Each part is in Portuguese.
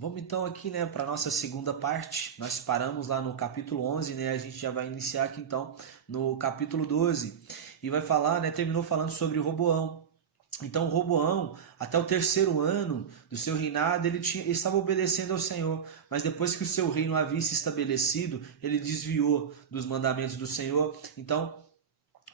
Vamos então aqui, né, para nossa segunda parte. Nós paramos lá no capítulo 11, né? A gente já vai iniciar aqui então no capítulo 12 e vai falar, né, terminou falando sobre Roboão. Então Roboão, até o terceiro ano do seu reinado, ele estava obedecendo ao Senhor, mas depois que o seu reino havia se estabelecido, ele desviou dos mandamentos do Senhor. Então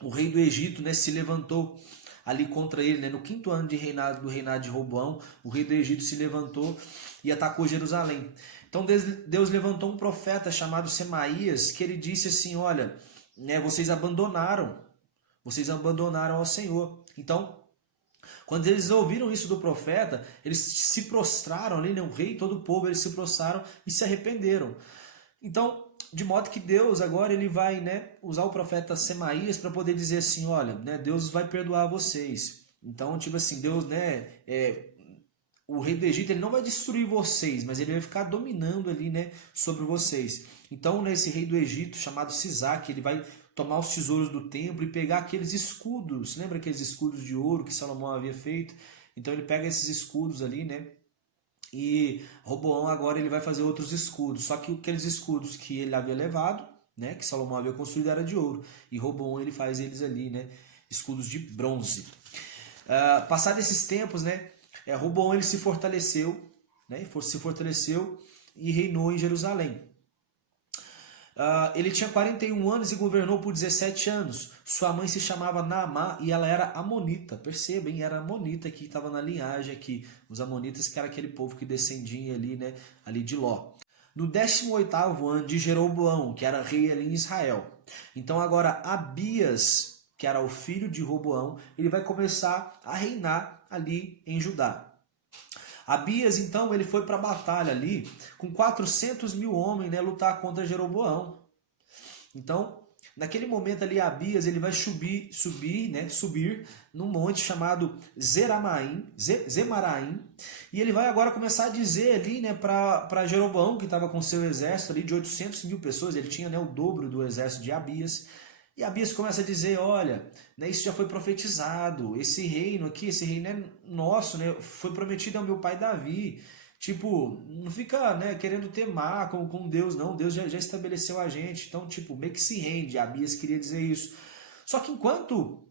o rei do Egito, né, se levantou ali contra ele, né, no quinto ano de reinado do reinado de Roboão. O rei do Egito se levantou e atacou Jerusalém. Então Deus levantou um profeta chamado Semaías, que ele disse assim: olha, né, vocês abandonaram ao Senhor. Então, quando eles ouviram isso do profeta, eles se prostraram ali, né, o rei e todo o povo, eles se prostraram e se arrependeram. Então, de modo que Deus agora ele vai, né, usar o profeta Semaías para poder dizer assim: olha, né, Deus vai perdoar vocês. Então, tipo assim, Deus, né, o rei do Egito, ele não vai destruir vocês, mas ele vai ficar dominando ali, né, sobre vocês. Então, né, esse rei do Egito, chamado Sisaque, ele vai tomar os tesouros do templo e pegar aqueles escudos. Lembra aqueles escudos de ouro que Salomão havia feito? Então ele pega esses escudos ali, né? E Roboão agora ele vai fazer outros escudos. Só que aqueles escudos que ele havia levado, né, que Salomão havia construído, era de ouro. E Roboão ele faz eles ali, né, escudos de bronze. Passados esses tempos, né, Roboão ele se fortaleceu, né, e reinou em Jerusalém. Ele tinha 41 anos e governou por 17 anos. Sua mãe se chamava Naamá e ela era amonita. Percebem, era amonita que estava na linhagem aqui. Os amonitas, que era aquele povo que descendia ali, né, ali de Ló. No 18º ano de Jeroboão, que era rei ali em Israel. Então agora Abias, que era o filho de Roboão, ele vai começar a reinar ali em Judá. Abias, então, ele foi para a batalha ali com 400 mil homens, né, lutar contra Jeroboão. Então, naquele momento ali, Abias ele vai subir num monte chamado Zemaraim, e ele vai agora começar a dizer ali, né, para Jeroboão, que estava com seu exército ali de 800 mil pessoas, ele tinha, né, o dobro do exército de Abias. E Abias começa a dizer: olha, né, isso já foi profetizado, esse reino aqui, esse reino é nosso, né, foi prometido ao meu pai Davi. Tipo, não fica, né, querendo temar com Deus, não. Deus já estabeleceu a gente. Então, tipo, meio que se rende. Abias queria dizer isso. Só que enquanto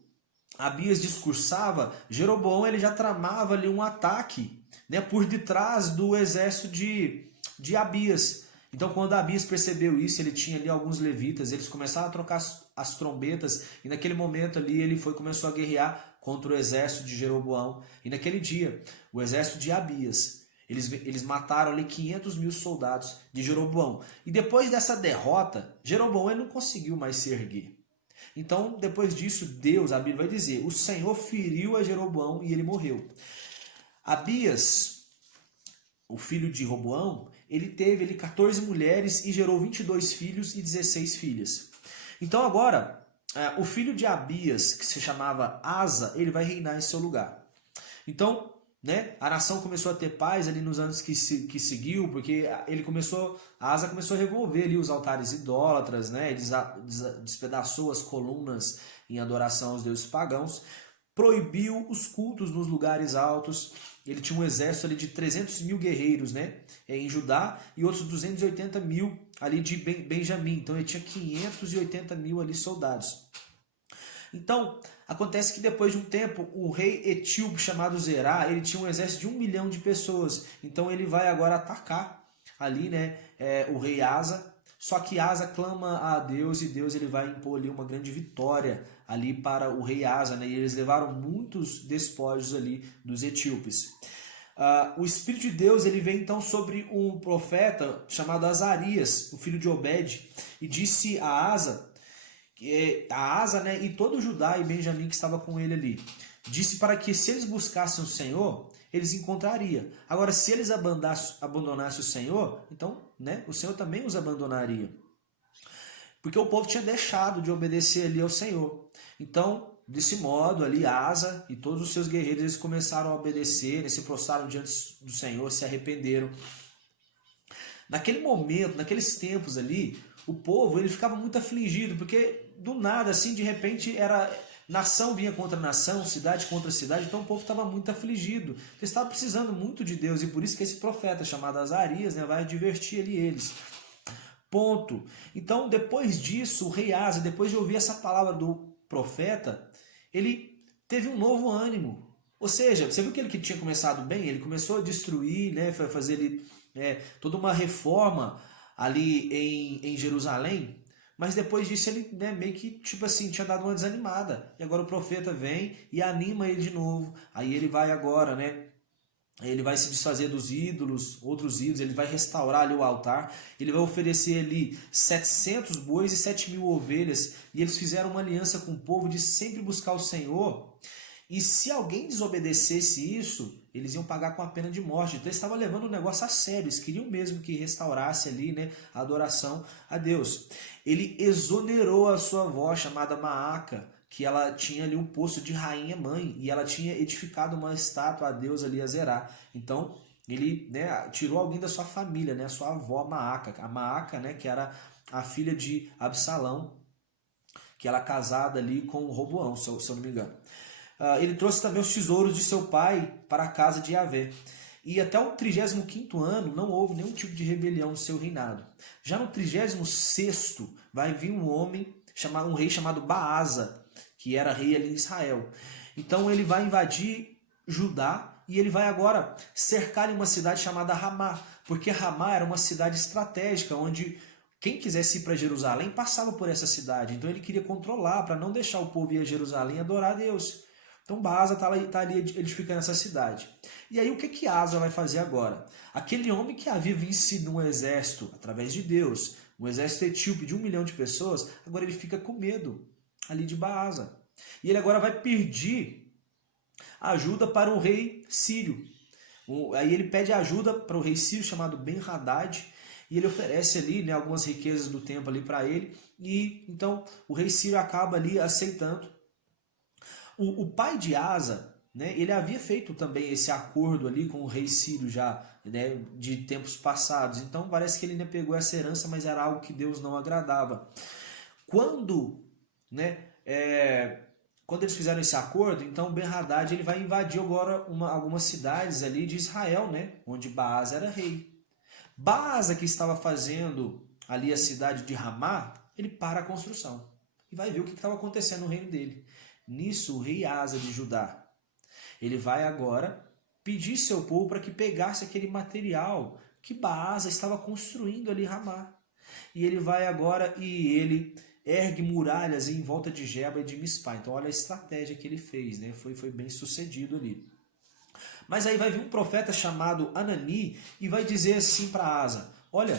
Abias discursava, Jeroboão ele já tramava ali um ataque, né, por detrás do exército de Abias. Então, quando Abias percebeu isso, ele tinha ali alguns levitas, eles começaram a trocar as trombetas, e naquele momento ali ele começou a guerrear contra o exército de Jeroboão. E naquele dia, o exército de Abias, eles mataram ali 500 mil soldados de Jeroboão. E depois dessa derrota, Jeroboão ele não conseguiu mais se erguer. Então, depois disso, Deus, a Bíblia vai dizer, o Senhor feriu a Jeroboão e ele morreu. Abias, o filho de Roboão, ele teve 14 mulheres e gerou 22 filhos e 16 filhas. Então agora, o filho de Abias, que se chamava Asa, ele vai reinar em seu lugar. Então, né, a nação começou a ter paz ali nos anos que seguiu, porque Asa começou a revolver ali os altares idólatras, né, despedaçou as colunas em adoração aos deuses pagãos, proibiu os cultos nos lugares altos. Ele tinha um exército ali de 300 mil guerreiros, né, em Judá, e outros 280 mil ali de Benjamim. Então ele tinha 580 mil ali soldados. Então, acontece que depois de um tempo, o rei etíope chamado Zerá, ele tinha um exército de 1 milhão de pessoas. Então ele vai agora atacar ali, né, o rei Asa. Só que Asa clama a Deus e Deus ele vai impor ali uma grande vitória ali para o rei Asa, né? E eles levaram muitos despojos ali dos etíopes. O Espírito de Deus ele vem então sobre um profeta chamado Azarias, o filho de Obed, e disse a Asa, né, e todo Judá e Benjamim que estava com ele ali, disse para que se eles buscassem o Senhor, eles encontrariam. Agora, se eles abandonassem o Senhor, então, né, o Senhor também os abandonaria. Porque o povo tinha deixado de obedecer ali ao Senhor. Então, desse modo ali, Asa e todos os seus guerreiros, eles começaram a obedecer, eles se prostraram diante do Senhor, se arrependeram. Naquele momento, naqueles tempos ali, o povo ele ficava muito afligido, porque do nada, assim, de repente, Nação vinha contra nação, cidade contra cidade, então o povo estava muito afligido. Eles estavam precisando muito de Deus, e por isso que esse profeta, chamado Azarias, né, vai advertir ali eles. Ponto. Então, depois disso, o rei Asa, depois de ouvir essa palavra do profeta, ele teve um novo ânimo. Ou seja, você viu que ele que tinha começado bem, ele começou a destruir, né, fazer ele, toda uma reforma ali em Jerusalém, mas depois disso ele, né, meio que tipo assim, tinha dado uma desanimada. E agora o profeta vem e anima ele de novo. Aí ele vai agora, né? Ele vai se desfazer dos ídolos, outros ídolos, ele vai restaurar ali o altar, ele vai oferecer ali 700 bois e 7.000 ovelhas, e eles fizeram uma aliança com o povo de sempre buscar o Senhor, e se alguém desobedecesse isso, eles iam pagar com a pena de morte. Então eles estavam levando o negócio a sério, eles queriam mesmo que restaurasse ali, né, a adoração a Deus. Ele exonerou a sua avó, chamada Maaca, que ela tinha ali um posto de rainha-mãe, e ela tinha edificado uma estátua a Deus ali, a Zerá. Então, ele, né, tirou alguém da sua família, né, a sua avó Maaca. A Maaca, né, que era a filha de Absalão, que era casada ali com Roboão, se eu não me engano. Ele trouxe também os tesouros de seu pai para a casa de Yahvé. E até o 35º ano não houve nenhum tipo de rebelião no seu reinado. Já no 36º vai vir um rei chamado Baasa, que era rei ali em Israel. Então ele vai invadir Judá e ele vai agora cercar uma cidade chamada Ramá, porque Ramá era uma cidade estratégica, onde quem quisesse ir para Jerusalém passava por essa cidade. Então ele queria controlar, para não deixar o povo ir a Jerusalém adorar a Deus. Então Baasa está ali edificando essa cidade. E aí o que Asa vai fazer agora? Aquele homem que havia vencido um exército através de Deus, um exército etíope de 1 milhão de pessoas, agora ele fica com medo ali de Baasa. E ele agora vai pedir ajuda para um rei sírio. Aí ele pede ajuda para o rei sírio chamado Ben-Hadad, e ele oferece ali, né, algumas riquezas do templo ali para ele, e então o rei sírio acaba ali aceitando. O pai de Asa, né, ele havia feito também esse acordo ali com o rei sírio já, né, de tempos passados. Então parece que ele ainda pegou essa herança, mas era algo que Deus não agradava. Quando, né, quando eles fizeram esse acordo, então Ben-Hadad ele vai invadir agora algumas cidades ali de Israel, né, onde Baasa era rei. Baasa, que estava fazendo ali a cidade de Ramá, ele para a construção e vai ver o que estava acontecendo no reino dele. Nisso, o rei Asa de Judá, ele vai agora pedir seu povo para que pegasse aquele material que Baasa estava construindo ali em Ramá. E ele vai agora e ele ergue muralhas em volta de Geba e de Mispá. Então olha a estratégia que ele fez, né? Foi bem sucedido ali. Mas aí vai vir um profeta chamado Anani e vai dizer assim para Asa: olha,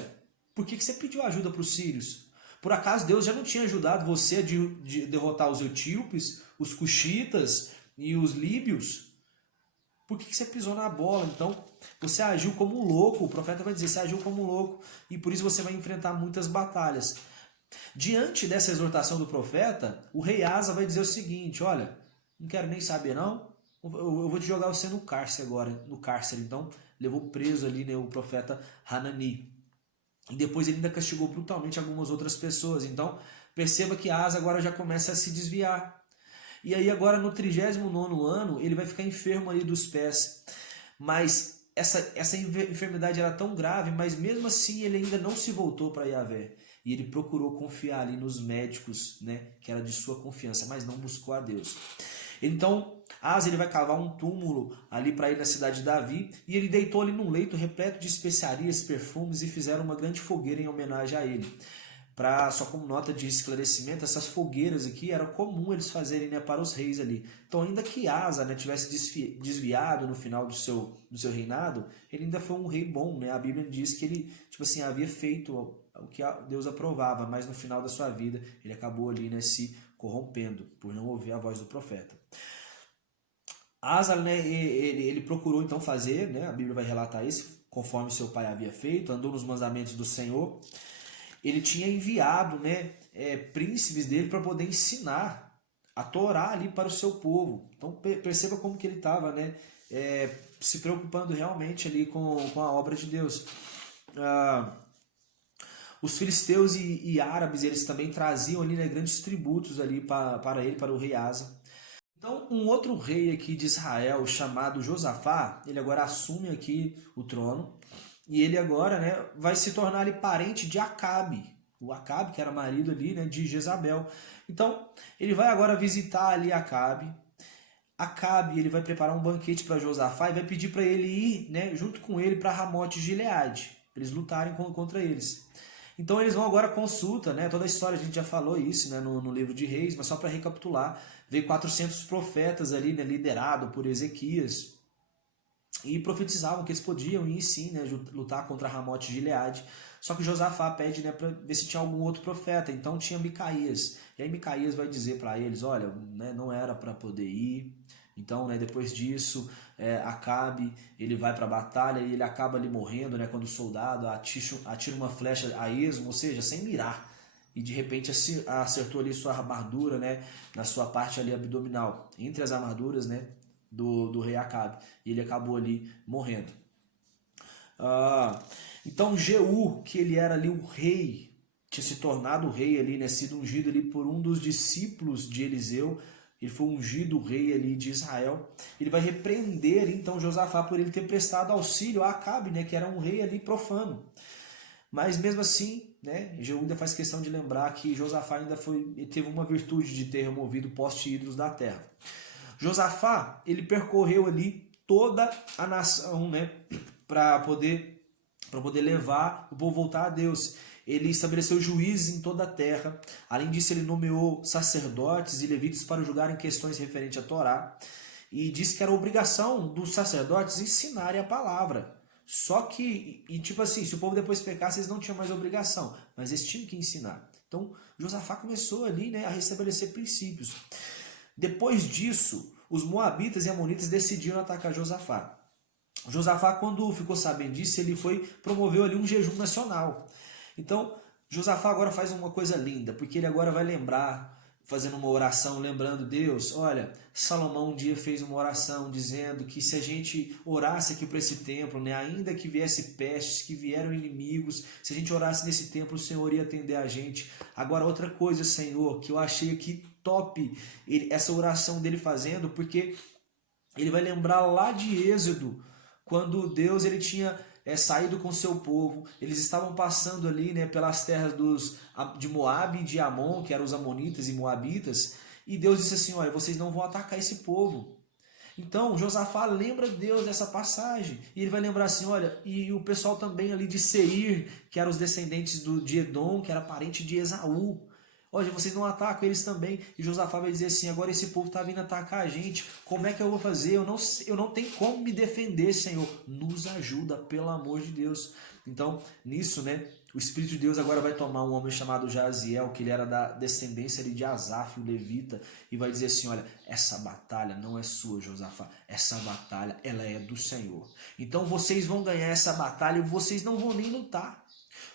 por que você pediu ajuda para os sírios? Por acaso Deus já não tinha ajudado você a derrotar os etíopes, os cuxitas e os líbios? Por que você pisou na bola? Então, você agiu como um louco. O profeta vai dizer, você agiu como um louco. E por isso você vai enfrentar muitas batalhas. Diante dessa exortação do profeta, o rei Asa vai dizer o seguinte: olha, não quero nem saber não. Eu vou te jogar você no cárcere agora. No cárcere. Então, levou preso ali, né, o profeta Hanani. E depois ele ainda castigou brutalmente algumas outras pessoas. Então, perceba que Asa agora já começa a se desviar. E aí agora no 39º ano, ele vai ficar enfermo ali dos pés. Mas essa enfermidade era tão grave, mas mesmo assim ele ainda não se voltou para Yahvé. E ele procurou confiar ali nos médicos, né, que era de sua confiança, mas não buscou a Deus. Então, Asa ele vai cavar um túmulo ali para ir na cidade de Davi, e ele deitou ali num leito repleto de especiarias, perfumes, e fizeram uma grande fogueira em homenagem a ele. Só como nota de esclarecimento, essas fogueiras aqui era comum eles fazerem, né, para os reis ali. Então, ainda que Asa, né, tivesse desviado no final do seu reinado, ele ainda foi um rei bom, né? A Bíblia diz que ele, tipo assim, havia feito o que Deus aprovava, mas no final da sua vida ele acabou ali, né, se corrompendo por não ouvir a voz do profeta. Asa, né, ele procurou então fazer, né, a Bíblia vai relatar isso, conforme seu pai havia feito, andou nos mandamentos do Senhor. Ele tinha enviado, né, príncipes dele para poder ensinar a Torá ali para o seu povo. Então perceba como que ele estava, né, se preocupando realmente ali com a obra de Deus. Os filisteus e árabes, eles também traziam ali, né, grandes tributos ali para ele, para o rei Asa. Então, um outro rei aqui de Israel, chamado Josafá, ele agora assume aqui o trono, e ele agora, né, vai se tornar ali parente de Acabe, o Acabe, que era marido ali, né, de Jezabel. Então, ele vai agora visitar ali Acabe. Acabe, ele vai preparar um banquete para Josafá e vai pedir para ele ir, né, junto com ele para Ramote Gileade, para eles lutarem contra eles. Então eles vão agora consulta, né? Toda a história a gente já falou isso, né, no livro de Reis, mas só para recapitular, veio 400 profetas ali, né, liderado por Ezequias, e profetizavam que eles podiam ir sim, né, lutar contra Ramote Gileade. Só que Josafá pede, né, para ver se tinha algum outro profeta. Então tinha Micaías. E aí Micaías vai dizer para eles, olha, né, não era para poder ir. Então, né, depois disso, Acabe, ele vai para a batalha e ele acaba ali morrendo, né, quando o soldado atira uma flecha a esmo, ou seja, sem mirar. E de repente acertou ali sua armadura, né, na sua parte ali abdominal, entre as armaduras, né, do rei Acabe. E ele acabou ali morrendo. Então Jeú, que ele era ali o rei, tinha se tornado rei ali, né, sido ungido ali por um dos discípulos de Eliseu, ele foi ungido rei ali de Israel. Ele vai repreender então Josafá por ele ter prestado auxílio a Acabe, né, que era um rei ali profano. Mas mesmo assim, né, Jeú ainda faz questão de lembrar que Josafá ainda teve uma virtude de ter removido poste ídolos da terra. Josafá, ele percorreu ali toda a nação, né, para poder levar o povo voltar a Deus. Ele estabeleceu juízes em toda a terra. Além disso, ele nomeou sacerdotes e levitas para julgarem questões referentes à Torá. E disse que era obrigação dos sacerdotes ensinarem a palavra. Só que, tipo assim, se o povo depois pecasse, eles não tinham mais obrigação, mas eles tinham que ensinar. Então, Josafá começou ali, né, a restabelecer princípios. Depois disso, os moabitas e amonitas decidiram atacar Josafá. Josafá, quando ficou sabendo disso, ele promoveu ali um jejum nacional. Então, Josafá agora faz uma coisa linda, porque ele agora vai lembrar, fazendo uma oração, lembrando Deus, olha, Salomão um dia fez uma oração dizendo que se a gente orasse aqui para esse templo, né, ainda que viesse pestes, que vieram inimigos, se a gente orasse nesse templo, o Senhor ia atender a gente. Agora, outra coisa, Senhor, que eu achei aqui top, essa oração dele fazendo, porque ele vai lembrar lá de Êxodo, quando Deus ele tinha saído com seu povo, eles estavam passando ali, né, pelas terras de Moabe e de Amon, que eram os amonitas e moabitas, e Deus disse assim, olha, vocês não vão atacar esse povo. Então Josafá lembra Deus dessa passagem, e ele vai lembrar assim, olha, e o pessoal também ali de Seir, que eram os descendentes de Edom, que era parente de Esaú. Olha, vocês não atacam eles também. E Josafá vai dizer assim, agora esse povo está vindo atacar a gente. Como é que eu vou fazer? Eu não tenho como me defender, Senhor. Nos ajuda, pelo amor de Deus. Então, nisso, né, o Espírito de Deus agora vai tomar um homem chamado Jaziel, que ele era da descendência de Asaf, o levita, e vai dizer assim, olha, essa batalha não é sua, Josafá. Essa batalha, ela é do Senhor. Então, vocês vão ganhar essa batalha e vocês não vão nem lutar.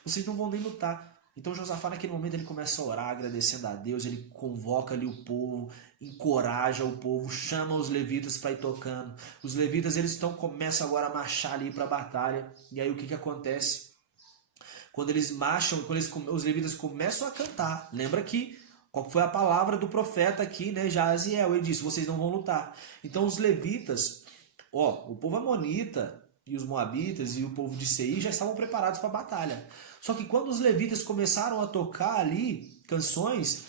Vocês não vão nem lutar. Então Josafá naquele momento ele começa a orar, agradecendo a Deus, ele convoca ali o povo, encoraja o povo, chama os levitas para ir tocando. Os levitas eles começam agora a marchar ali para a batalha. E aí o que acontece? Quando eles marcham, os levitas começam a cantar, lembra que qual foi a palavra do profeta aqui, né, Jaziel? Ele disse, vocês não vão lutar. Então os levitas, o povo amonita e os moabitas e o povo de Seir já estavam preparados para a batalha. Só que quando os levitas começaram a tocar ali canções,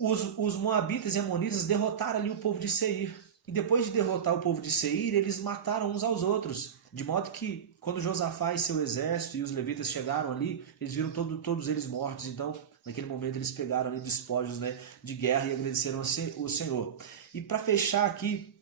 os moabitas e amonitas derrotaram ali o povo de Seir. E depois de derrotar o povo de Seir, eles mataram uns aos outros. De modo que quando Josafá e seu exército e os levitas chegaram ali, eles viram todos eles mortos. Então, naquele momento, eles pegaram ali despojos, né, de guerra e agradeceram o Senhor. E para fechar aqui,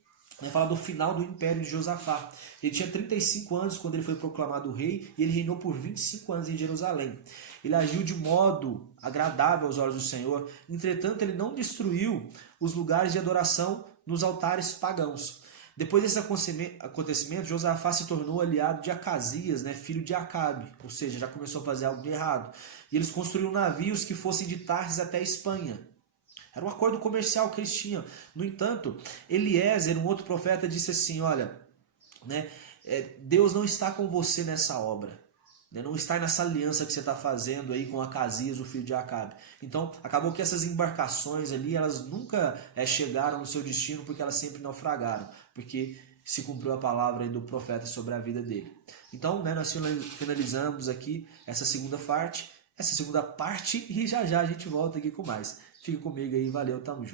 vai falar do final do império de Josafá. Ele tinha 35 anos quando ele foi proclamado rei e ele reinou por 25 anos em Jerusalém. Ele agiu de modo agradável aos olhos do Senhor, entretanto ele não destruiu os lugares de adoração nos altares pagãos. Depois desse acontecimento, Josafá se tornou aliado de Acasias, né, filho de Acabe, ou seja, já começou a fazer algo de errado. E eles construíram navios que fossem de Tarsis até a Espanha. Era um acordo comercial que eles tinham. No entanto, Eliezer, um outro profeta, disse assim, olha, né, Deus não está com você nessa obra. né? Não estar nessa aliança que você está fazendo aí com Acasias, o filho de Acabe. Então, acabou que essas embarcações ali, elas nunca chegaram no seu destino porque elas sempre naufragaram, porque se cumpriu a palavra aí do profeta sobre a vida dele. Então, né, nós finalizamos aqui essa segunda parte, e já já a gente volta aqui com mais. Fica comigo aí, valeu, tamo junto.